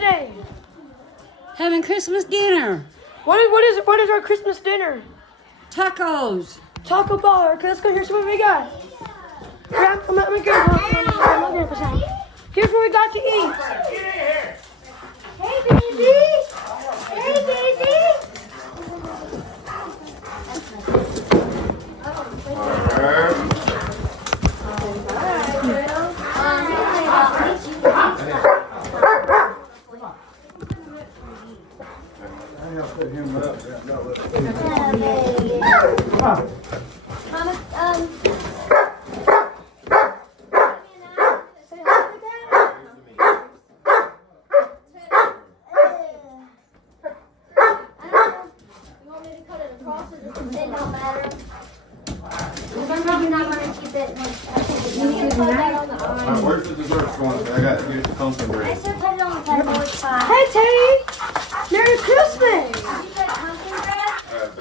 today? Having Christmas dinner. What is our Christmas dinner? Tacos. Taco bar. Okay, let's go. Here's what we got. Let me get it. Here's what we got to eat. Hey, baby. Hey, baby. Where's the desserts going? I got to get pumpkin bread. Hey, Teddy. Merry Christmas.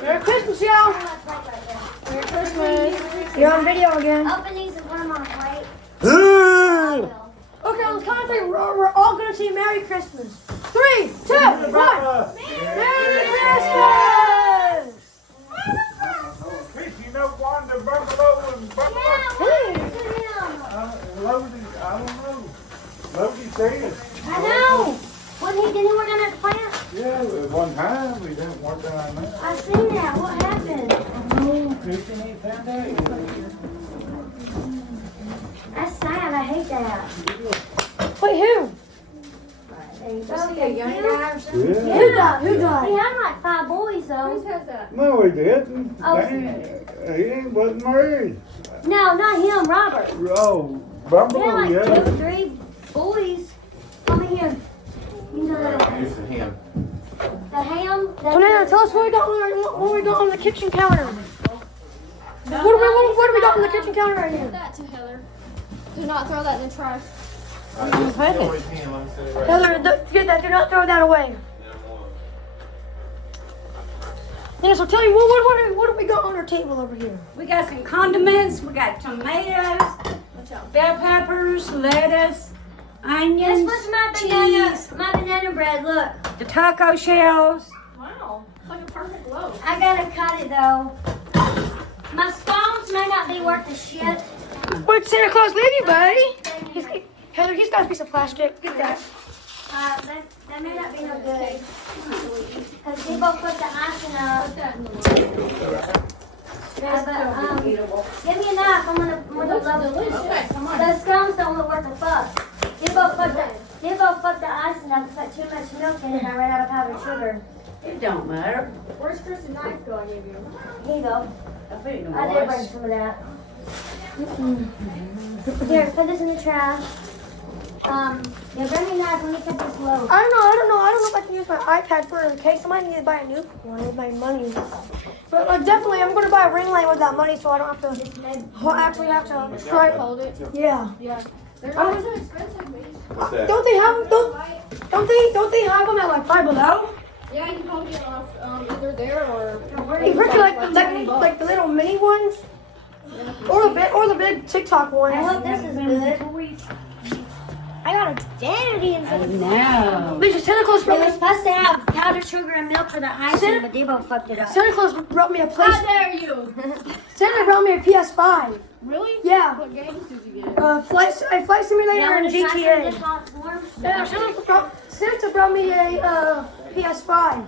Merry Christmas, y'all. Merry Christmas. You're on video again. Open these and put them on a plate. Okay, let's kind of say we're all going to see Merry Christmas. 3, 2, 1. Merry Christmas. You know Wanda Buffalo and Buffalo? Lodi, I don't know. Lodi said. I know. Didn't he work on that plant? Yeah, at one time we didn't work on that. I seen that. What happened? Oh, Christian ain't found out. That's sad. I hate that. Wait, who? A young guy or something? Yeah. Who died? Who He died? had like 5 boys though. No, he didn't. Oh. He wasn't married. No, not him, Robert. Oh, He Buffalo, had like yeah. 2 or 3 boys. Come here. You know I'm using him. the ham? Tonella, tell us what we got on the kitchen counter. What do we got on the kitchen counter right here? That to Heather. Do not throw that in the trash. Heather, get that. Do not throw that away. Yeah, so tell me, what do we got on our table over here? We got some condiments. We got tomatoes, bell peppers, lettuce, This onions, was my cheese, banana bread. Look, the taco shells. Wow. It's like a perfect loaf. I gotta cut it though. My scones may not be worth the shit. Where'd Santa Claus leave you, buddy? Heather, he's got a piece of plastic. Get that. That may not be no good. Because we both put the icing up. Give me a knife. I'm gonna love it. Okay, come on. The scones don't look worth a fuck. You both put the icing up. Put too much milk in it. I ran out of powdered sugar. It don't matter. Where's Chris's knife go I gave you? Here you go. I put it in the I did bring wash. some of that. Here, put this in the trash. Yeah, bring me a knife. Let me cut this loaf. I don't know if I can use my iPad for the case. I might need to buy a new one with my money. But definitely, I'm going to buy a ring light with that money, so I don't have to actually have to try. Hold it. Yeah. Yeah. They're not so expensive, baby. What's that? Don't they have them at like Five Below? Yeah, you can probably get off either there or. Especially like the little mini ones, or the big TikTok ones. I hope this is good. I got a vanity in some. No. Lisa, Santa Claus It brought was me. supposed to have powdered sugar and milk for the icing, but Debo fucked it up. Santa Claus brought me a How place. dare you? Santa brought me a PS5. Really? Yeah. What games did you get? Flight Simulator and This GTA. one's warm. Yeah, Santa brought me a PS5.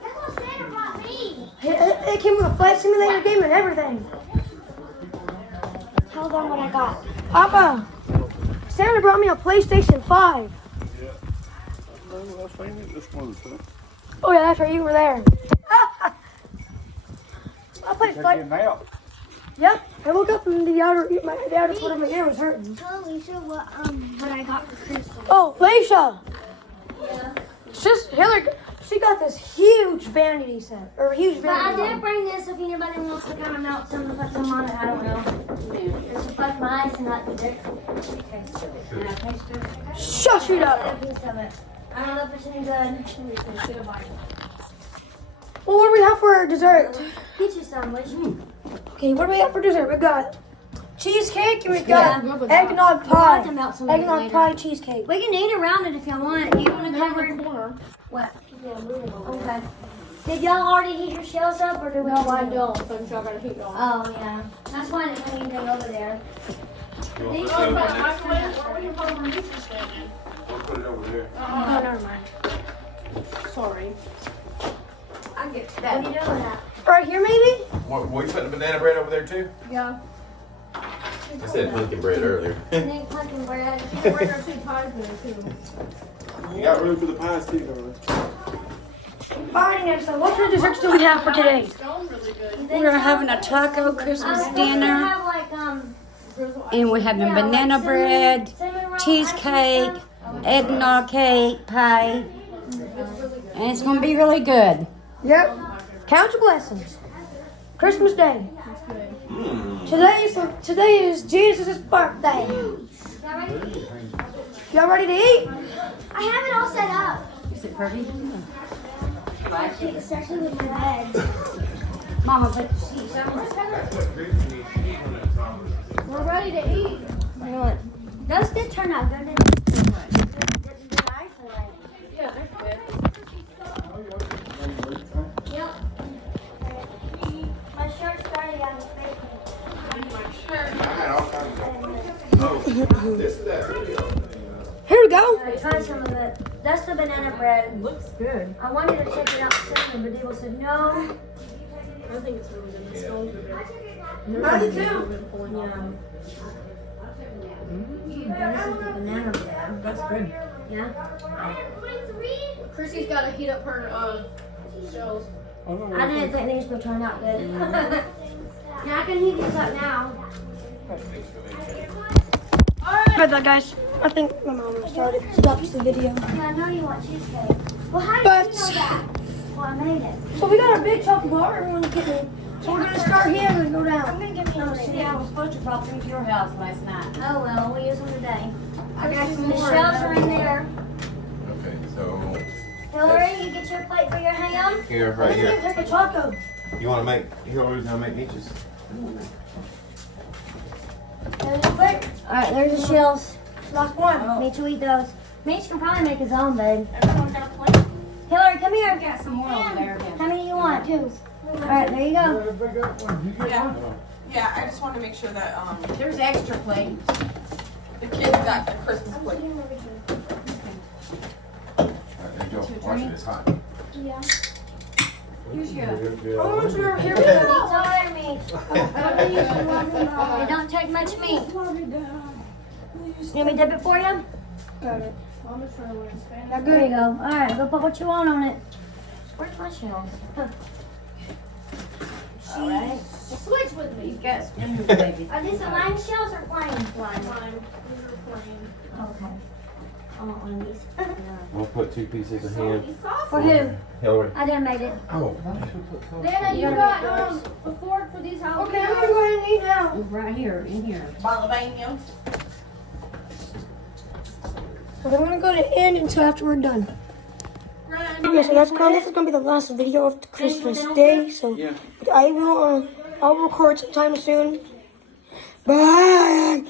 That's what Santa brought me. It came with a Flight Simulator game and everything. Tell them what I got. Papa, Santa brought me a PlayStation 5. Oh yeah, that's right. You were there. I played Flight. Yep. I woke up and the outer part of my ear was hurting. Tell Lisa what I got for Christmas. Oh, Leisha. Hillary, she got this huge vanity set, or huge But I vanity. did bring this if anybody wants to come and melt some to put some on it. I don't know. There's a fuck my ice and not the dick. Shush it up. A piece of it. I don't know if it's any good. Well, what do we have for dessert? Get you some, would you? Okay, what do we have for dessert? We got cheesecake, and we got Yeah. eggnog We'll talk pie. about some of it Eggnog later. pie cheesecake. We can eat around it if you want. You want to cover it? Corner. What? Okay. Did y'all already heat your shells up, or do we? No, I don't. So I'm sure I gotta heat it on. Oh yeah, that's why there's anything over there. You want These to put it are- over there? Microwave? Where would you put them standing? We'll put it over there. Oh, never mind. Sorry. I get What are that. you doing with that? Right here, maybe? What, we putting the banana bread over there too? Yeah. I said pumpkin bread earlier. And then pumpkin bread. We're gonna see pies there too. You got room for the pies too, darling. Alrighty, next time. What kind of desserts do we have for today? Stone really good. You think We're so? having a taco Christmas I was dinner, gonna have like and we're having yeah, banana like bread, cinnamon roll cheesecake, ice and eggnog cake, pie, and it's gonna be really good. Yep. Count your blessings. Christmas Day. Mm. Today is Jesus' birthday. stuff. Y'all ready to eat? Y'all ready to eat? I have it all set up. Is it pretty? Especially with my bed. Mama, put the sheets on. We're ready to eat. You know what? Those did turn out good. Didn't they? Yeah, they're good. Yep. My shirt's started out of space. I had all kinds of. Oh, this is that video. Here we go. I tried some of it. That's the banana bread. Looks good. I wanted to check it out sooner, but Dable said no. I think it's really good. The stones are good. I do too. Yeah. This is the banana bread. That's good. Yeah. Chrissy's gotta heat up her shells. I didn't think these would turn out good. Yeah, I can heat these up now. But that, guys, I think my mom stops the video. Yeah, I know you want cheesecake. Well, how did But- you know that? Well, I made it. So we got our big chocolate bar. Everyone's getting. So we're gonna start here and go I'm down. gonna give me a See, I minute. was supposed to drop them to your house last night. Oh well, we'll use them today. I got some The more. shells are in there. Okay, so Hillary, you get your plate for your ham. here, I right think here. it's like a taco. You want to make? Hillary's gonna make niches. There's your plate. All right, there's the shells. Last one. Mitch will eat those. Mitch can probably make his own, babe. Hillary, come here. I got some more over there. How many you want? Two. All right, there you go. Got a big up one. You get Yeah. one? Yeah, I just wanted to make sure that There's extra plates. the kids got the Christmas plate. Watch it, it's hot. Here's your. I want you to hear me. Meat's all right, Mitch. It don't take much meat. You want me to dip it for you? Got it. There you go. All right, go put what you want on it. Where's my shells? All right. Switch with me. You got spoons, baby. Are these the lime shells or plain? Fine. These are plain. Okay. I want one of these. We'll put 2 pieces of ham. For who? Hillary. I done made it. Oh. Nana, you got a fork for these jalapenos? Okay, I'm gonna go ahead and eat now. Right here, in here. Jalapeno. But I'm gonna go to end until after we're done. Okay, so this is gonna be the last video of the Christmas Day. So I'll record sometime soon. Bye.